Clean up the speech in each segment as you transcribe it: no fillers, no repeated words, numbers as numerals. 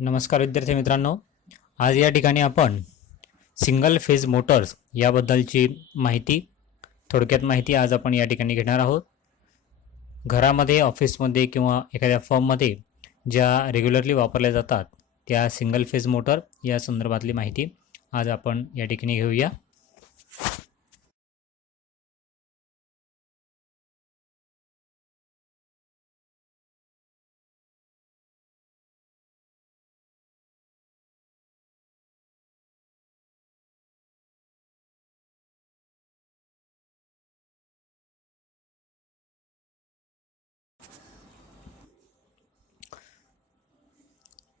नमस्कार विद्यार्थी मित्रांनो, आज या ठिकाणी आपण सिंगल फेज मोटर्स याबद्दलची थोडक्यात माहिती आज आपण या ठिकाणी घेणार आहोत. घरामध्ये, ऑफिसमध्ये किंवा एखाद्या फर्ममध्ये ज्या रेग्युलरली वापरल्या जातात त्या सिंगल फेज मोटर या संदर्भातली माहिती आज आपण या ठिकाणी घेऊया.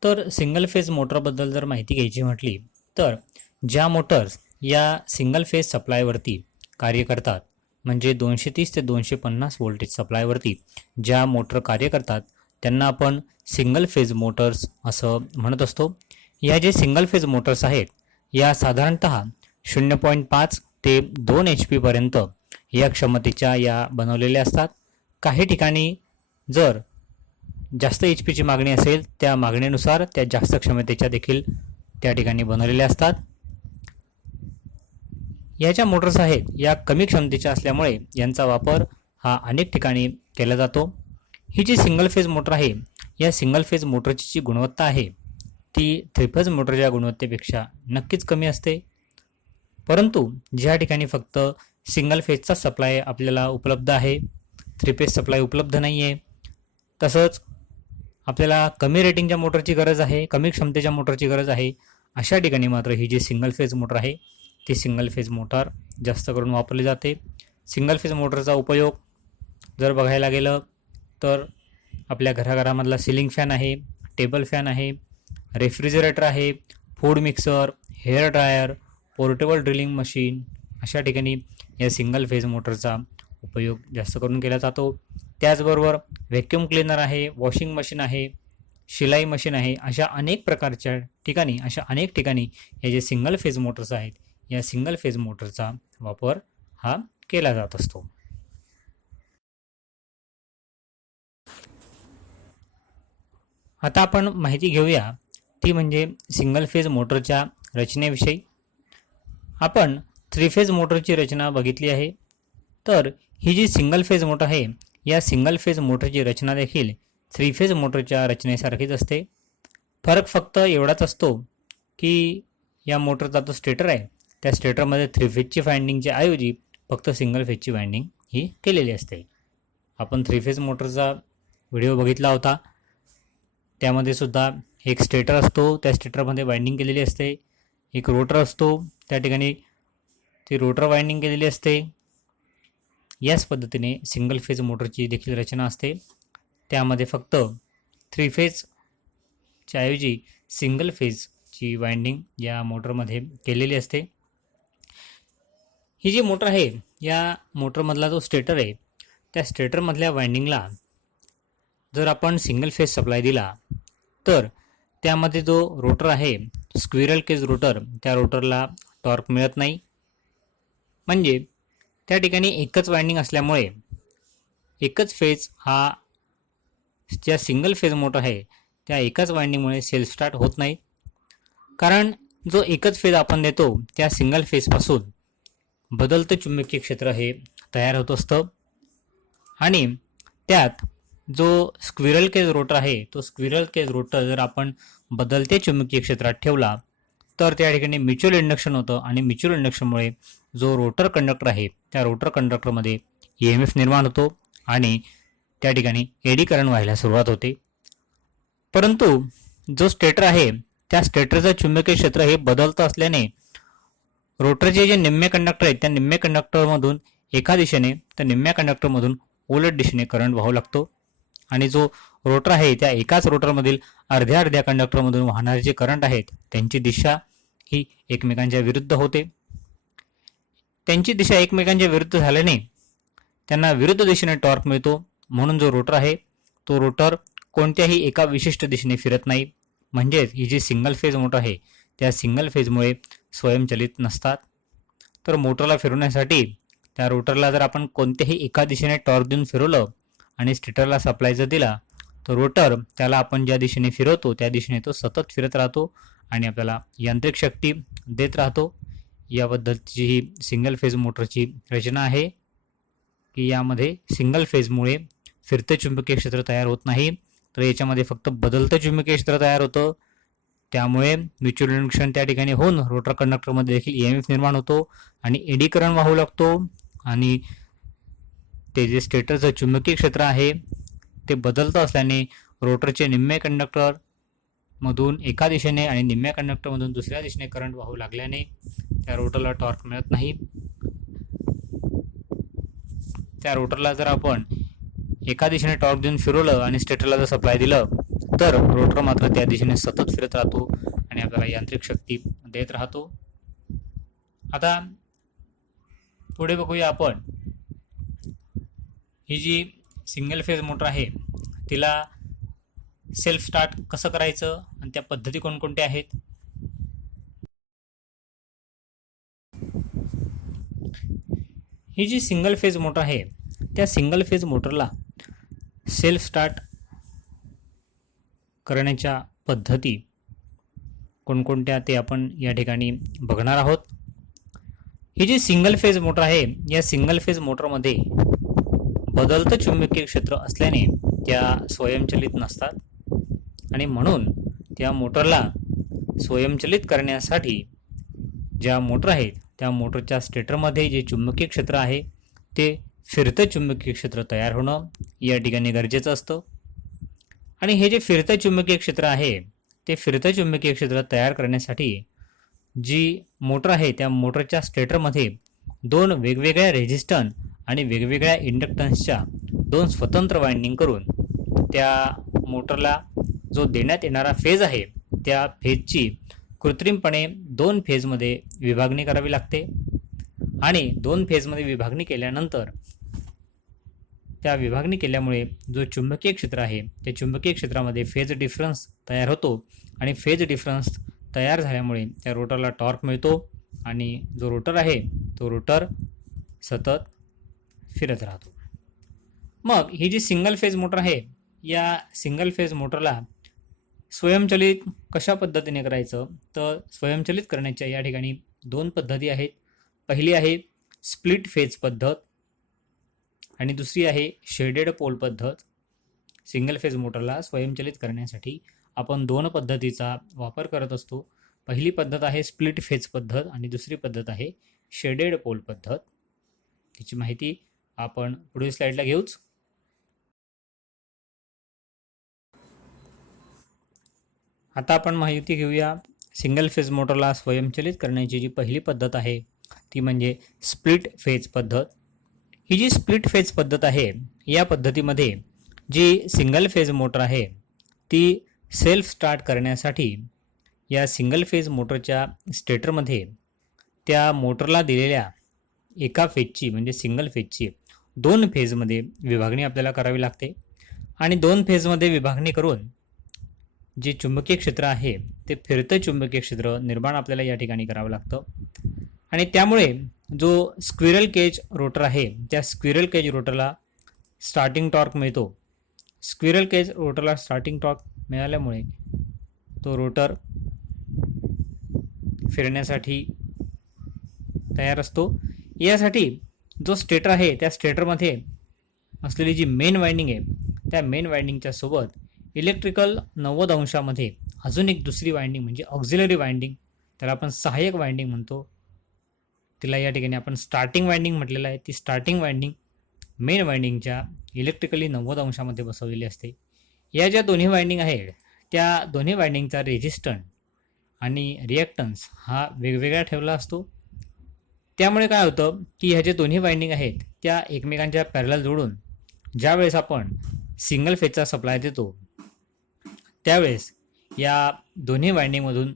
तर सिंगल फेज मोटरबद्दल जर माहिती घ्यायची म्हटली तर ज्या मोटर्स या सिंगल फेज सप्लायवरती कार्य करतात, म्हणजे 230 ते 250 व्होल्टेज सप्लायवरती ज्या मोटर कार्य करतात त्यांना आपण सिंगल फेज मोटर्स असं म्हणत असतो. या जे सिंगल फेज मोटर्स आहेत या साधारणतः 0.5 ते 2 HP पर्यंत या क्षमतेच्या या बनवलेल्या असतात. काही ठिकाणी जर जास्त HP मागणी असेल त्या मागणीनुसार त्या जास्त क्षमतेच्या देखील त्या ठिकाणी बनवलेल्या असतात. या ज्या मोटर्स आहेत या कमी क्षमतेच्या असल्यामुळे यांचा वापर हा अनेक ठिकाणी केला जातो. ही जी सिंगल फेज मोटर आहे या सिंगल फेज मोटरची जी गुणवत्ता आहे ती थ्री फेज मोटरच्या गुणवत्तेपेक्षा नक्कीच कमी असते. परंतु ज्या ठिकाणी फक्त सिंगल फेजचा सप्लाय आपल्याला उपलब्ध आहे, थ्री फेज सप्लाय उपलब्ध नाही आहे, तसंच आपल्याला कमी रेटिंगच्या मोटरची गरज आहे, कमी क्षमतेच्या मोटरची गरज आहे, अशा ठिकाणी मात्र ही जी सिंगल फेज मोटर आहे ती सिंगल फेज मोटर जास्त करून वापरली जाते. सिंगल फेज मोटरचा उपयोग जर बघायला गेलं तर आपल्या घराघरामधला सिलिंग फॅन आहे, टेबल फॅन आहे, रेफ्रिजरेटर आहे, food mixer, hair dryer, portable drilling machine, अशा ठिकाणी या सिंगल फेज मोटरचा उपयोग जास्त करून केला जातो. त्याचबरोबर व्हॅक्यूम क्लीनर आहे, वॉशिंग मशीन आहे, शिलाई मशीन आहे, अशा अनेक ठिकाणी या जे सिंगल फेज मोटर्स आहेत या सिंगल फेज मोटरचा वापर हा केला जात असतो. आता आपण माहिती घेऊया ती म्हणजे सिंगल फेज मोटरच्या रचनेविषयी. आपण थ्री फेज मोटरची रचना बघितली आहे, तर ही जी सिंगल फेज मोटर आहे या सिंगल फेज मोटरची रचना देखील थ्री फेज मोटरच्या रचनेसारखीच असते. फरक फक्त एवढाच असतो की या मोटरचा जो स्टेटर आहे त्या स्टेटरमध्ये थ्री फेजची वायंडिंगच्या ऐवजी फक्त सिंगल फेजची वायंडिंग ही केलेली असते. आपण थ्री फेज मोटरचा व्हिडिओ बघितला होता, त्यामध्ये सुद्धा एक स्टेटर असतो, त्या स्टेटरमध्ये वायंडिंग केलेली असते, एक रोटर असतो, त्या ठिकाणी ती रोटर वायंडिंग केलेली असते. याच पद्धतीने सिंगल फेज मोटरची देखील रचना असते, त्यामध्ये फक्त थ्री फेजच्या ऐवजी सिंगल फेजची वायंडिंग या मोटरमध्ये केलेली असते. ही जी मोटर आहे या मोटरमधला जो स्टेटर आहे त्या स्टेटरमधल्या वायंडिंगला जर आपण सिंगल फेज सप्लाय दिला तर त्यामध्ये जो रोटर आहे स्क्विरल केज रोटर, त्या रोटरला टॉर्क मिळत नाही. म्हणजे त्या ठिकाणी एकच वायंडिंग असल्यामुळे एकच फेज हा ज्या सिंगल फेज मोटर आहे त्या एकाच वायंडिंगमुळे सेल्फ स्टार्ट होत नाही. कारण जो एकच फेज आपण देतो त्या सिंगल फेजपासून बदलतं चुंबकीय क्षेत्र हे तयार होत असतं आणि त्यात जो स्क्विरल केज रोटर आहे तो स्क्विरल केज रोटर जर आपण बदलते चुंबकीय क्षेत्रात ठेवला तर त्या ठिकाणी म्युच्युअल इंडक्शन होतं आणि म्युच्युअल इंडक्शनमुळे जो रोटर कंडक्टर आहे त्या रोटर कंडक्टरमध्ये EMF निर्माण होतो आणि त्या ठिकाणी एडी करंट व्हायला सुरुवात होते. परंतु जो स्टेटर आहे त्या स्टेटरचं चुंबकीय क्षेत्र हे बदलतं असल्याने रोटरचे जे निम्मे कंडक्टर आहेत त्या निम्मे कंडक्टरमधून एका दिशेने तर निम्म्या कंडक्टरमधून उलट दिशेने करंट वाहू लागतो आणि जो रोटर आहे त्या एकाच रोटरमधील अर्ध्या कंडक्टरमधून वाहणारे जे करंट आहेत त्यांची दिशा ही एकमेकांच्या विरुद्ध होते. त्यांची दिशा एकमेकांच्या विरुद्ध झाल्याने त्यांना विरुद्ध दिशेने टॉर्क मिळतो. म्हणून जो रोटर आहे तो रोटर कोणत्याही एका विशिष्ट दिशेने फिरत नाही. म्हणजेच ही जी सिंगल फेज मोटर आहे त्या सिंगल फेजमुळे स्वयंचलित नसतात. तर मोटरला फिरवण्यासाठी त्या रोटरला जर आपण कोणत्याही एका दिशेने टॉर्क देऊन फिरवलं आणि स्टेटरला सप्लाय जर दिला तो रोटर त्याला आपण ज्या दिशेने फिरवतो त्या दिशेने तो सतत फिरत राहतो आणि आपल्याला यांत्रिक शक्ती देत राहतो. या पद्धतीची ही सिंगल फेज मोटरची रचना आहे की यामध्ये सिंगल फेजमुळे फिरते चुंबकीय क्षेत्र तयार होत नाही, तर याच्यामध्ये फक्त बदलतं चुंबकीय क्षेत्र तयार होतं. त्यामुळे म्युच्युअल इंडक्शन त्या ठिकाणी होऊन रोटर कंडक्टरमध्ये देखील EMF निर्माण होतो आणि एडी करंट वाहू लागतो आणि ते जे स्टेटरचं चुंबकीय क्षेत्र आहे ते बदलतं असल्याने रोटरचे निम्मे कंडक्टर मधून एका दिशेने आणि निम्म्या कंडक्टरमधून दुसऱ्या दिशेने करंट वाहू लागल्याने त्या रोटरला टॉर्क मिळत नाही. त्या रोटरला जर आपण एका दिशेने टॉर्क देऊन फिरवलं आणि स्टेटरला जर सप्लाय दिलं तर रोटर मात्र त्या दिशेने सतत फिरत राहतो आणि आपल्याला यांत्रिक शक्ती देत राहतो. आता पुढे बघूया आपण ही जी सिंगल फेज मोटर आहे तिला सेल्फ स्टार्ट कसं करायचं आणि त्या पद्धती कोणकोणत्या आहेत. ही जी सिंगल फेज मोटर आहे त्या सिंगल फेज मोटरला सेल्फ स्टार्ट करण्याच्या पद्धती कोणकोणत्या ते आपण या ठिकाणी बघणार आहोत. ही जी सिंगल फेज मोटर आहे या सिंगल फेज मोटरमध्ये बदलतं चुंबकीय क्षेत्र असल्याने त्या स्वयंचलित नसतात आणि म्हणून त्या मोटरला स्वयंचलित करण्यासाठी ज्या मोटर आहेत त्या मोटरच्या स्टेटरमध्ये जे चुंबकीय क्षेत्र आहे ते फिरतं चुंबकीय क्षेत्र तयार होणं या ठिकाणी गरजेचं असतं. आणि हे जे फिरतं चुंबकीय क्षेत्र आहे ते फिरतं चुंबकीय क्षेत्र तयार करण्यासाठी जी मोटर आहे त्या मोटरच्या स्टेटरमध्ये दोन वेगवेगळ्या रेझिस्टन्स आणि वेगवेगळ्या इंडक्टन्सच्या दोन स्वतंत्र वाइंडिंग करून त्या मोटरला जो देण्यात येणारा फेज आहे त्या फेजची कृत्रिमपणे दोन फेजमध्ये विभागणी करावी लागते आणि दोन फेजमध्ये विभागणी केल्यानंतर त्या विभागणी केल्यामुळे जो चुंबकीय क्षेत्र आहे त्या चुंबकीय क्षेत्रामध्ये फेज डिफरन्स तयार होतो आणि फेज डिफरन्स तयार झाल्यामुळे त्या रोटरला टॉर्क मिळतो आणि जो रोटर आहे तो रोटर सतत फिरत राहतो. मग ही जी सिंगल फेज मोटर आहे या सिंगल फेज मोटरला स्वयंचलित कशा पद्धतीने करायचं तर स्वयंचलित करण्याच्या या ठिकाणी दोन पद्धती आहेत. पहिली आहे स्प्लिट फेज पद्धत आणि दुसरी आहे शेडेड पोल पद्धत. सिंगल फेज मोटरला स्वयंचलित करण्यासाठी आपण दोन पद्धतीचा वापर करत असतो. पहिली पद्धत आहे स्प्लिट फेज पद्धत आणि दुसरी पद्धत आहे शेडेड पोल पद्धत. तिची माहिती आपण पुढील स्लाइडला घेऊच. आता आपण माहिती घेऊया सिंगल फेज मोटरला स्वयंचलित करण्याची जी पहिली पद्धत आहे ती म्हणजे स्प्लिट फेज पद्धत. ही जी स्प्लिट फेज पद्धत आहे या पद्धतीमध्ये जी सिंगल फेज मोटर आहे ती सेल्फ स्टार्ट करण्यासाठी या सिंगल फेज मोटरच्या स्टेटरमध्ये त्या मोटरला दिलेल्या एका फेजची म्हणजे सिंगल फेजची दोन फेजमध्ये विभागणी आपल्याला करावी लागते आणि दोन फेजमध्ये विभागणी करून जे चुंबकीय क्षेत्र आहे ते फिरतं चुंबकीय क्षेत्र निर्माण आपल्याला या ठिकाणी करावं लागतं आणि त्यामुळे जो स्क्विरल केज रोटर आहे त्या स्क्विरल केज रोटरला स्टार्टिंग टॉर्क मिळतो. स्क्विरल केज रोटरला स्टार्टिंग टॉर्क मिळाल्यामुळे तो रोटर फिरण्यासाठी तयार असतो. यासाठी जो स्टेटर आहे त्या स्टेटरमध्ये असलेली जी मेन वाइंडिंग आहे त्या मेन वाइंडिंगच्या सोबत इलेक्ट्रिकल 90 अंशामध्ये अजून एक दुसरी वाइंडिंग म्हणजे ऑक्झिलरी वाइंडिंग, त्याला आपण सहाय्यक वाइंडिंग म्हणतो, तिला या ठिकाणी आपण स्टार्टिंग वाइंडिंग म्हटलेलं आहे. ती स्टार्टिंग वाइंडिंग मेन वाइंडिंगच्या इलेक्ट्रिकली 90 अंशामध्ये बसवलेली असते. या ज्या दोन्ही वाइंडिंग आहेत त्या दोन्ही वाइंडिंगचा रेझिस्टन्स आणि रिॲक्टन्स हा वेगवेगळा ठेवला असतो. त्यामुळे काय होतं की ह्या ज्या दोन्ही वाइंडिंग आहेत त्या एकमेकांच्या पॅरलल जोडून ज्यावेळेस आपण सिंगल फेजचा सप्लाय देतो त्यावेळेस या दोन्ही वाइंडिंगमधून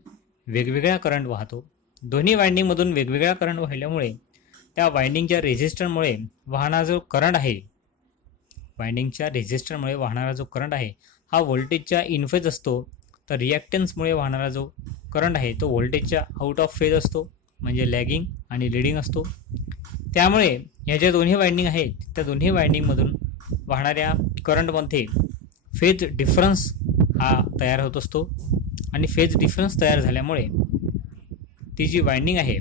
वेगवेगळा करंट वाहतो. दोन्ही वाइंडिंगमधून वेगवेगळा करंट वाहिल्यामुळे त्या वाइंडिंगच्या रेझिस्टरमुळे वाहणारा जो करंट आहे वाइंडिंगच्या रेझिस्टरमुळे वाहणारा जो करंट आहे हा व्होल्टेजच्या इन फेज असतो, तर रिॲक्टन्समुळे वाहणारा जो करंट आहे तो व्होल्टेजच्या आउट ऑफ फेज असतो म्हणजे लॅगिंग आणि लीडिंग असतो. त्यामुळे ह्या ज्या दोन्ही वाइंडिंग आहेत त्या दोन्ही वाइंडिंगमधून वाहणाऱ्या करंटमध्ये फेज डिफरन्स हा तयार होत असतो आणि फेज डिफरन्स तयार झाल्यामुळे ती जी वाइंडिंग आहे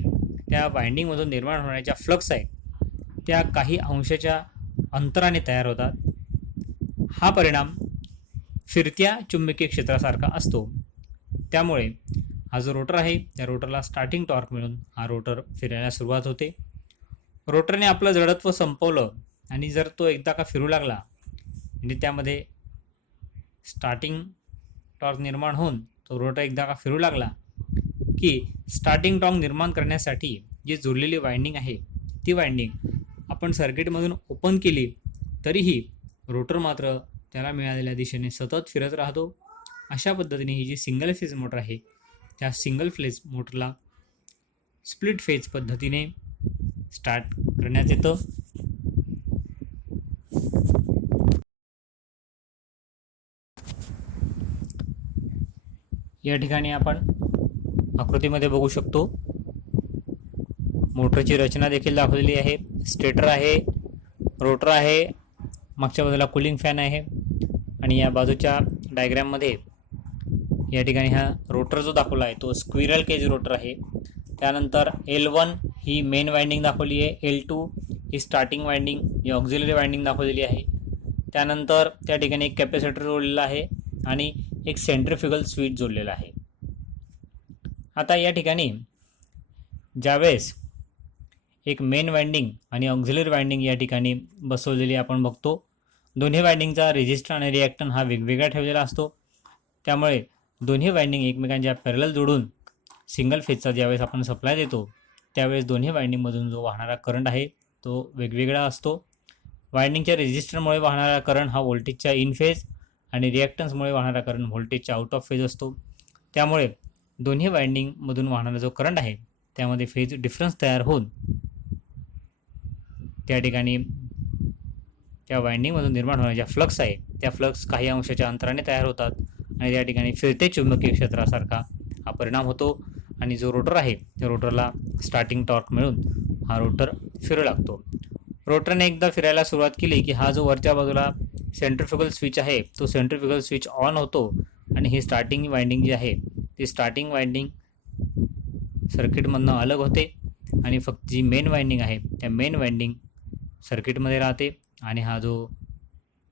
त्या वाइंडिंगमधून निर्माण होणाऱ्या फ्लक्स आहेत त्या काही अंशाच्या अंतराने तयार होतात. हा परिणाम फिरत्या चुंबकीय क्षेत्रासारखा असतो. त्यामुळे हा जो रोटर आहे त्या रोटरला स्टार्टिंग टॉर्क मिळून हा रोटर फिरायला सुरुवात होते. रोटरने आपलं जडत्व संपवलं आणि जर तो एकदा का फिरू लागला म्हणजे त्यामध्ये स्टार्टिंग टॉर्क निर्माण होऊन तो रोटर एकदा का फिरू लागला की स्टार्टिंग टॉर्क निर्माण करण्यासाठी जी जोडलेली वाइंडिंग आहे ती वाइंडिंग आपण सर्किटमधून ओपन केली तरीही रोटर मात्र त्याला मिळालेल्या दिशेने सतत फिरत राहतो. अशा पद्धतीने ही जी सिंगल फेज मोटर आहे त्या सिंगल फेज मोटरला स्प्लिट फेज पद्धतीने स्टार्ट करण्यात येतं. या ठिकाणी आपण आकृतीमध्ये बघू शकतो मोटरची रचना देखील दाखवलेली आहे. स्टेटर आहे, रोटर आहे, मागच्या बाजूला कूलिंग फॅन आहे आणि या बाजूच्या डायग्राममध्ये या ठिकाणी हा रोटर जो दाखवला आहे तो स्क्विरल केज रोटर आहे. त्यानंतर L1 ही मेन वाइंडिंग दाखवली आहे, L2 ही स्टार्टिंग वाइंडिंग ही ऑक्झिलरी वाइंडिंग दाखवलेली आहे. त्यानंतर त्या ठिकाणी एक कॅपॅसिटर जोडलेला आहे आणि एक सेंट्रिफ्युगल स्विच जोडलेला आहे. आता या ठिकाणी ज्यावेळेस एक मेन वाइंडिंग आणि ऑक्झिलरी वाइंडिंग या ठिकाणी बसवलेली आपण बघतो. दोन्ही वाइंडिंगचा रेजिस्टर आणि रिॲक्टन हा वेगवेगळा ठेवलेला असतो. त्यामुळे दोन्ही वाइंडिंग एकमेकांच्या पॅरलल जोडून सिंगल फेजचा ज्यावेळेस आपण सप्लाय देतो त्यावेळेस दोन्ही वाइंडिंगमधून जो वाहणारा करंट आहे तो वेगवेगळा असतो. वाइंडिंगच्या रेजिस्टरमुळे वाहणारा करंट हा व्होल्टेजच्या इन फेज आणि रिॲक्टन्समुळे वाहणारा करंट व्होल्टेजच्या आउट ऑफ फेज असतो. त्यामुळे दोन्ही वाइंडिंगमधून वाहणारा जो करंट आहे त्यामध्ये फेज डिफरन्स तयार होऊन त्या ठिकाणी त्या वाइंडिंगमधून निर्माण होणाऱ्या फ्लक्स आहे त्या फ्लक्स काही अंशाच्या अंतराने तयार होतात आणि त्या ठिकाणी फिरते चुंबकीय क्षेत्रासारखा हा परिणाम होतो आणि जो रोटर आहे त्या रोटरला स्टार्टिंग टॉर्क मिळून हा रोटर फिरू लागतो. रोटरने एकदा फिरायला सुरुवात केली की हा जो वरच्या बाजूला सेंट्रिफ्युगल स्विच आहे तो सेंट्रिफ्युगल स्विच ऑन होतो आणि ही स्टार्टिंग वाइंडिंग जी आहे ती स्टार्टिंग वाइंडिंग सर्किटमधनं अलग होते आणि फक्त जी मेन वाइंडिंग आहे त्या मेन वाइंडिंग सर्किटमध्ये राहते आणि हा जो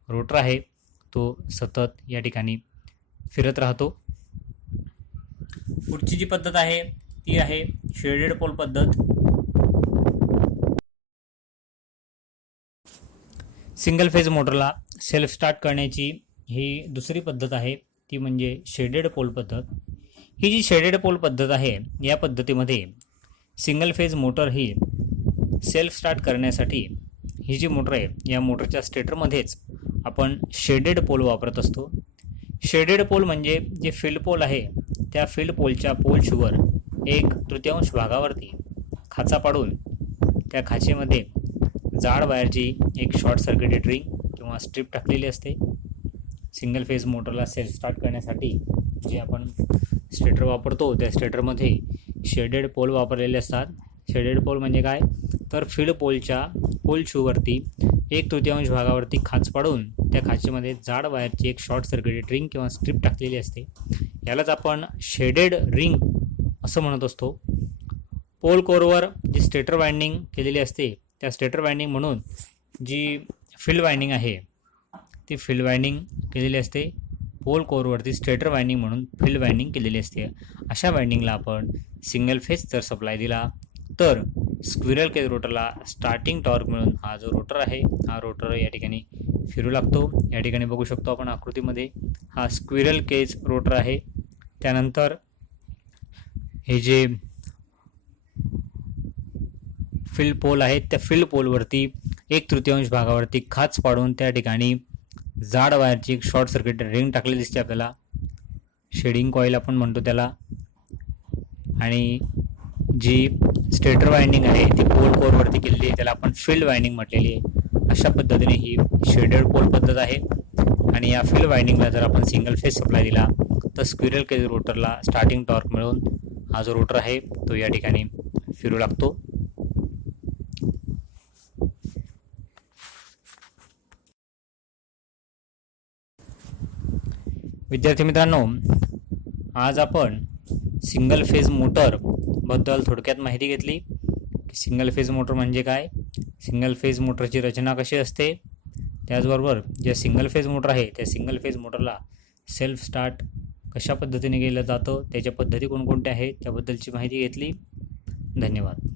रोटर आहे तो सतत या ठिकाणी फिरत राहतो. पुढची जी पद्धत आहे ती आहे शेडेड पोल पद्धत. सिंगल फेज मोटरला सेल्फ स्टार्ट करण्याची ही दुसरी पद्धत आहे ती म्हणजे शेडेड पोल पद्धत. ही जी शेडेड पोल पद्धत आहे या पद्धतीमध्ये सिंगल फेज मोटर ही सेल्फ स्टार्ट करण्यासाठी ही जी मोटर आहे या मोटरच्या स्टेटरमध्येच आपण शेडेड पोल वापरत असतो. शेडेड पोल म्हणजे जे फील्ड पोल आहे त्या फील्ड पोलच्या पोल शूवर 1/3 भागावरती खाचा पाडून त्या खाचेमध्ये जाड वायरची एक शॉर्ट सर्किटेड रिंग किंवा स्ट्रीप टाकलेली असते. सिंगल फेज मोटरला सेल्फ स्टार्ट करण्यासाठी जे आपण स्टेटर वापरतो त्या स्टेटरमध्ये शेडेड पोल वापरलेले असतात. शेडेड पोल म्हणजे काय तर फील्ड पोलच्या पोल शूवरती 1/3 भागावरती खाच पाडून त्या खाचेमध्ये जाड वायरची एक शॉर्ट सर्किटेड रिंग किंवा स्ट्रीप टाकलेली असते. यालाच आपण शेडेड रिंग असं म्हणत असतो. पोल कोरवर जी स्टेटर वाइंडिंग केलेली असते त्या स्टेटर वाइंडिंग म्हणून जी फील्ड वाइंडिंग आहे ती फील्ड वाइंडिंग केलेली असते. पोल कोरवरती स्टेटर वाइंडिंग म्हणून फील्ड वाइंडिंग केलेली असते. अशा वाइंडिंगला आपण सिंगल फेज जर सप्लाय दिला तर स्क्विरल केज रोटरला स्टार्टिंग टॉर्क मिळून हा जो रोटर आहे हा रोटर या ठिकाणी फिरू लागतो. या ठिकाणी बघू शकतो आपण आकृतीमध्ये हा स्क्विरल केज रोटर आहे. त्यानंतर हे जे फील्ड पोल आहेत त्या फील्ड पोलवरती 1/3 भागावरती खाच पाडून त्या ठिकाणी जाड वायरची एक शॉर्ट सर्किट रिंग टाकलेली दिसते आपल्याला. शेडिंग कॉईल आपण म्हणतो त्याला. आणि जी स्टेटर वाइंडिंग आहे ती पोल कोरवरती केलेली आहे त्याला आपण फील्ड वाइंडिंग म्हटलेली आहे. अशा पद्धतीने ही शेडेड पोल पद्धत आहे. आणि या फील्ड वाइंडिंगला जर आपण सिंगल फेज सप्लाय दिला तर स्क्विरल केज रोटरला स्टार्टिंग टॉर्क मिळून हा जो रोटर आहे तो या ठिकाणी फिरू लागतो. विद्यार्थी मित्रांनो, आज आपण सिंगल फेज मोटरबद्दल थोडक्यात माहिती घेतली की सिंगल फेज मोटर म्हणजे काय, सिंगल फेज मोटरची रचना कशी असते, त्याचबरोबर जे सिंगल फेज मोटर आहे त्या सिंगल फेज मोटरला सेल्फ स्टार्ट कशा पद्धतीने केलं जातं, त्याच्या पद्धती कोणकोणत्या आहेत त्याबद्दलची माहिती घेतली. धन्यवाद.